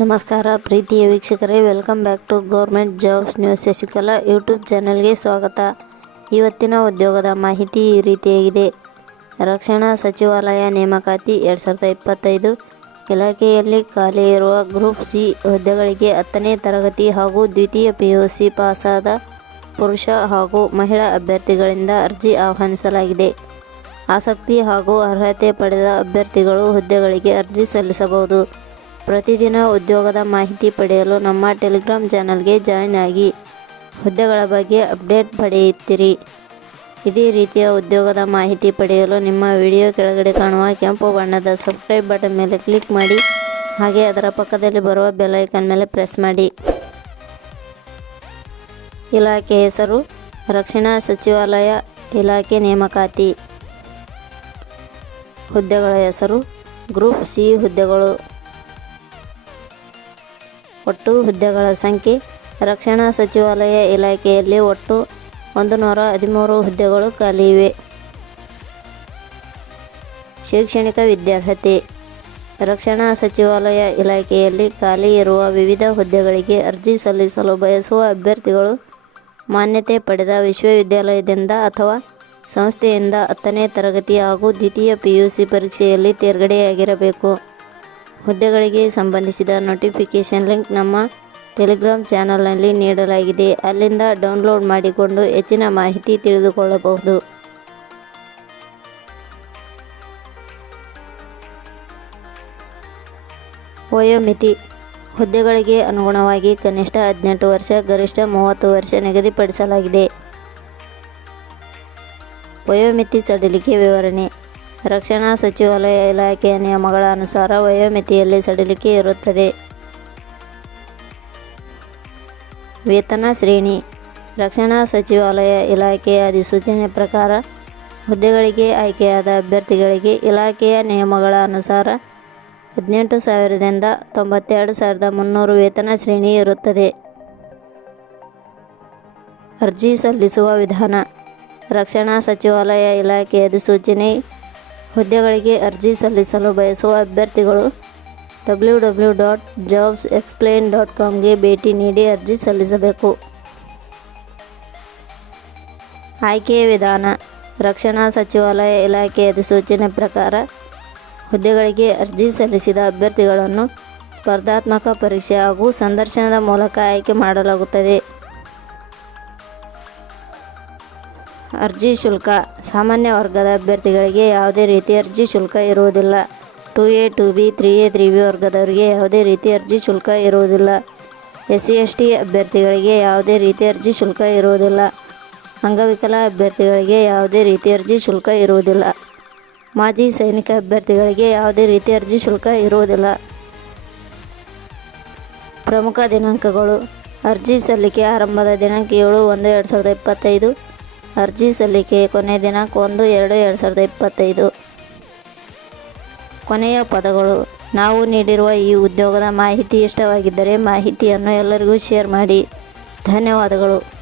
ನಮಸ್ಕಾರ ಪ್ರೀತಿಯ ವೀಕ್ಷಕರೇ welcome back to government jobs news Shashikala YouTube ಚಾನೆಲ್ಗೆ ಸ್ವಾಗತ. ಇವತ್ತಿನ ಉದ್ಯೋಗದ ಮಾಹಿತಿ ಈ ರೀತಿಯಾಗಿದೆ. ರಕ್ಷಣಾ ಸಚಿವಾಲಯ ನೇಮಕಾತಿ ಎರಡು ಸಾವಿರದ ಇಪ್ಪತ್ತೈದು ಇಲಾಖೆಯಲ್ಲಿ ಖಾಲಿ ಇರುವ ಗ್ರೂಪ್ ಸಿ ಹುದ್ದೆಗಳಿಗೆ ಹತ್ತನೇ ತರಗತಿ ಹಾಗೂ ದ್ವಿತೀಯ ಪಿ ಯು ಸಿ ಪಾಸಾದ ಪುರುಷ ಹಾಗೂ ಮಹಿಳಾ ಅಭ್ಯರ್ಥಿಗಳಿಂದ ಅರ್ಜಿ ಆಹ್ವಾನಿಸಲಾಗಿದೆ. ಆಸಕ್ತಿ ಹಾಗೂ ಅರ್ಹತೆ ಪಡೆದ ಅಭ್ಯರ್ಥಿಗಳು ಹುದ್ದೆಗಳಿಗೆ ಅರ್ಜಿ ಸಲ್ಲಿಸಬಹುದು. ಪ್ರತಿದಿನ ಉದ್ಯೋಗದ ಮಾಹಿತಿ ಪಡೆಯಲು ನಮ್ಮ ಟೆಲಿಗ್ರಾಮ್ ಚಾನಲ್ಗೆ ಜಾಯ್ನ್ ಆಗಿ ಹುದ್ದೆಗಳ ಬಗ್ಗೆ ಅಪ್ಡೇಟ್ ಪಡೆಯುತ್ತೀರಿ. ಇದೇ ರೀತಿಯ ಉದ್ಯೋಗದ ಮಾಹಿತಿ ಪಡೆಯಲು ನಿಮ್ಮ ವಿಡಿಯೋ ಕೆಳಗಡೆ ಕಾಣುವ ಕೆಂಪು ಬಣ್ಣದ ಸಬ್ಸ್ಕ್ರೈಬ್ ಬಟನ್ ಮೇಲೆ ಕ್ಲಿಕ್ ಮಾಡಿ, ಹಾಗೆ ಅದರ ಪಕ್ಕದಲ್ಲಿ ಬರುವ ಬೆಲೈಕನ್ ಮೇಲೆ ಪ್ರೆಸ್ ಮಾಡಿ. ಇಲಾಖೆ ಹೆಸರು, ರಕ್ಷಣಾ ಸಚಿವಾಲಯ, ಇಲಾಖೆ ನೇಮಕಾತಿ. ಹುದ್ದೆಗಳ ಹೆಸರು, ಗ್ರೂಪ್ ಸಿ ಹುದ್ದೆಗಳು. ಒಟ್ಟು ಹುದ್ದೆಗಳ ಸಂಖ್ಯೆ, ರಕ್ಷಣಾ ಸಚಿವಾಲಯ ಇಲಾಖೆಯಲ್ಲಿ ಒಟ್ಟು ಒಂದು ನೂರ ಹದಿಮೂರು ಹುದ್ದೆಗಳು ಖಾಲಿ ಇವೆ ಶೈಕ್ಷಣಿಕ ವಿದ್ಯಾರ್ಹತೆ, ರಕ್ಷಣಾ ಸಚಿವಾಲಯ ಇಲಾಖೆಯಲ್ಲಿ ಖಾಲಿ ಇರುವ ವಿವಿಧ ಹುದ್ದೆಗಳಿಗೆ ಅರ್ಜಿ ಸಲ್ಲಿಸಲು ಬಯಸುವ ಅಭ್ಯರ್ಥಿಗಳು ಮಾನ್ಯತೆ ಪಡೆದ ವಿಶ್ವವಿದ್ಯಾಲಯದಿಂದ ಅಥವಾ ಸಂಸ್ಥೆಯಿಂದ ಹತ್ತನೇ ತರಗತಿ ಹಾಗೂ ದ್ವಿತೀಯ ಪಿ ಯು ಸಿ ಪರೀಕ್ಷೆಯಲ್ಲಿ ತೇರ್ಗಡೆಯಾಗಿರಬೇಕು. ಹುದ್ದೆಗಳಿಗೆ ಸಂಬಂಧಿಸಿದ ನೋಟಿಫಿಕೇಷನ್ ಲಿಂಕ್ ನಮ್ಮ ಟೆಲಿಗ್ರಾಮ್ ಚಾನಲ್ನಲ್ಲಿ ನೀಡಲಾಗಿದೆ. ಅಲ್ಲಿಂದ ಡೌನ್ಲೋಡ್ ಮಾಡಿಕೊಂಡು ಹೆಚ್ಚಿನ ಮಾಹಿತಿ ತಿಳಿದುಕೊಳ್ಳಬಹುದು. ವಯೋಮಿತಿ. ಹುದ್ದೆಗಳಿಗೆ ಅನುಗುಣವಾಗಿ ಕನಿಷ್ಠ ಹದಿನೆಂಟು ವರ್ಷ, ಗರಿಷ್ಠ ಮೂವತ್ತು ವರ್ಷ ನಿಗದಿಪಡಿಸಲಾಗಿದೆ. ವಯೋಮಿತಿ ಸಡಿಲಿಕೆ ವಿವರಣೆ. ರಕ್ಷಣಾ ಸಚಿವಾಲಯ ಇಲಾಖೆಯ ನಿಯಮಗಳ ಅನುಸಾರ ವಯೋಮಿತಿಯಲ್ಲಿ ಸಡಿಲಿಕೆ ಇರುತ್ತದೆ. ವೇತನ ಶ್ರೇಣಿ. ರಕ್ಷಣಾ ಸಚಿವಾಲಯ ಇಲಾಖೆಯ ಅಧಿಸೂಚನೆ ಪ್ರಕಾರ ಹುದ್ದೆಗಳಿಗೆ ಆಯ್ಕೆಯಾದ ಅಭ್ಯರ್ಥಿಗಳಿಗೆ ಇಲಾಖೆಯ ನಿಯಮಗಳ ಅನುಸಾರ ಹದಿನೆಂಟು ಸಾವಿರದಿಂದ ತೊಂಬತ್ತೆರಡು ಸಾವಿರದ ಮುನ್ನೂರು ವೇತನ ಶ್ರೇಣಿ ಇರುತ್ತದೆ. ಅರ್ಜಿ ಸಲ್ಲಿಸುವ ವಿಧಾನ. ರಕ್ಷಣಾ ಸಚಿವಾಲಯ ಇಲಾಖೆ ಅಧಿಸೂಚನೆ ಹುದ್ದೆಗಳಿಗೆ ಅರ್ಜಿ ಸಲ್ಲಿಸಲು ಬಯಸುವ ಅಭ್ಯರ್ಥಿಗಳು W W dot jobs explain dot ಕಾಮ್ಗೆ ಭೇಟಿ ನೀಡಿ ಅರ್ಜಿ ಸಲ್ಲಿಸಬೇಕು. ಆಯ್ಕೆಯ ವಿಧಾನ, ರಕ್ಷಣಾ ಸಚಿವಾಲಯ ಇಲಾಖೆ ಅಧಿಸೂಚನೆ ಪ್ರಕಾರ ಹುದ್ದೆಗಳಿಗೆ ಅರ್ಜಿ ಸಲ್ಲಿಸಿದ ಅಭ್ಯರ್ಥಿಗಳನ್ನು ಸ್ಪರ್ಧಾತ್ಮಕ ಪರೀಕ್ಷೆ ಹಾಗೂ ಸಂದರ್ಶನದ ಮೂಲಕ ಆಯ್ಕೆ ಮಾಡಲಾಗುತ್ತದೆ. ಅರ್ಜಿ ಶುಲ್ಕ. ಸಾಮಾನ್ಯ ವರ್ಗದ ಅಭ್ಯರ್ಥಿಗಳಿಗೆ ಯಾವುದೇ ರೀತಿ ಅರ್ಜಿ ಶುಲ್ಕ ಇರುವುದಿಲ್ಲ. Two A, two B, three A three B ವರ್ಗದವರಿಗೆ ಯಾವುದೇ ರೀತಿ ಅರ್ಜಿ ಶುಲ್ಕ ಇರುವುದಿಲ್ಲ. ಎಸ್ ಸಿ ಎಸ್ ಟಿ ಅಭ್ಯರ್ಥಿಗಳಿಗೆ ಯಾವುದೇ ರೀತಿ ಅರ್ಜಿ ಶುಲ್ಕ ಇರುವುದಿಲ್ಲ. ಅಂಗವಿಕಲ ಅಭ್ಯರ್ಥಿಗಳಿಗೆ ಯಾವುದೇ ರೀತಿ ಅರ್ಜಿ ಶುಲ್ಕ ಇರುವುದಿಲ್ಲ. ಮಾಜಿ ಸೈನಿಕ ಅಭ್ಯರ್ಥಿಗಳಿಗೆ ಯಾವುದೇ ರೀತಿ ಅರ್ಜಿ ಶುಲ್ಕ ಇರುವುದಿಲ್ಲ. ಪ್ರಮುಖ ದಿನಾಂಕಗಳು. ಅರ್ಜಿ ಸಲ್ಲಿಕೆ ಆರಂಭದ ದಿನಾಂಕ ಏಳು ಒಂದು ಎರಡು ಸಾವಿರದ ಇಪ್ಪತ್ತೈದು. ಅರ್ಜಿ ಸಲ್ಲಿಕೆ ಕೊನೆಯ ದಿನಾಂಕ ಒಂದು ಎರಡು ಎರಡು ಸಾವಿರದ ಇಪ್ಪತ್ತೈದು. ಕೊನೆಯ ಪದಗಳು. ನಾವು ನೀಡಿರುವ ಈ ಉದ್ಯೋಗದ ಮಾಹಿತಿ ಇಷ್ಟವಾಗಿದ್ದರೆ ಮಾಹಿತಿಯನ್ನು ಎಲ್ಲರಿಗೂ ಶೇರ್ ಮಾಡಿ. ಧನ್ಯವಾದಗಳು.